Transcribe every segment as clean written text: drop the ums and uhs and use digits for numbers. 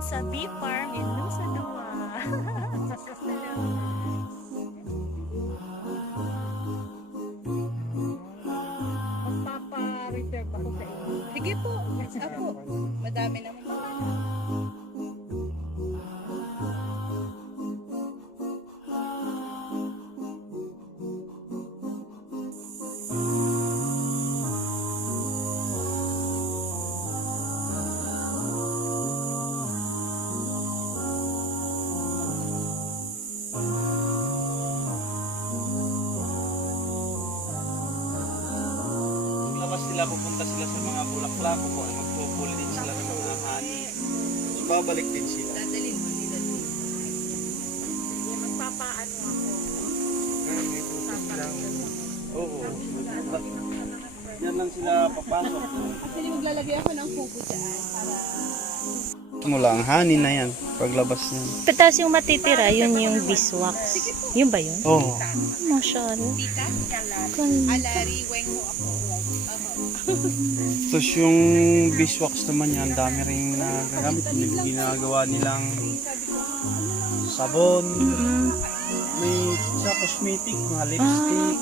naman sa bee farm in Nusa Dua. Magpapa-reserve ako sa inyo. Sige po. Ako. Madami naman. Labas sila, pupunta sila sa mga bulaklak o magpupuli din sila ng mga honey. Tapos babalik din sila. Dadalhin mo nila din. Sige, magpapaano ako. May butas lang. Oo. Yan lang sila papasok. Actually, maglalagay ako ng kubo dyan para... Mula ang honey na yan, paglabas niyan. Tapos yung matitira, yun yung beeswax. Yun ba yun? Oo. Masyado. Tika, alari, wengo ako. Tapos yung beeswax naman yan, dami ring nagagamit. Ginagawa nilang sabon, may sa cosmetic, mga lipstick,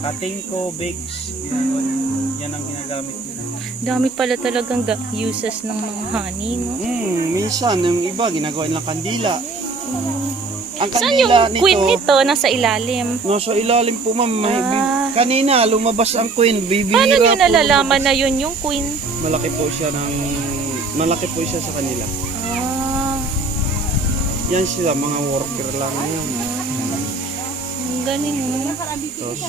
cutting ko, bags, ginagawa nila. Yan ang ginagamit nila. Dami pala talagang uses ng mga honey, no? Minsan, yung iba, ginagawa nilang kandila. Ang Saan yung kandila queen nito? Nasa ilalim. nasa ilalim po, ma'am. Kanina, lumabas ang queen. Bibihira Paano nyo po nalalaman na yun yung queen? Malaki po siya sa kanila. Ah, Yan sila, mga worker lang yan. ang galing, no? Tapos,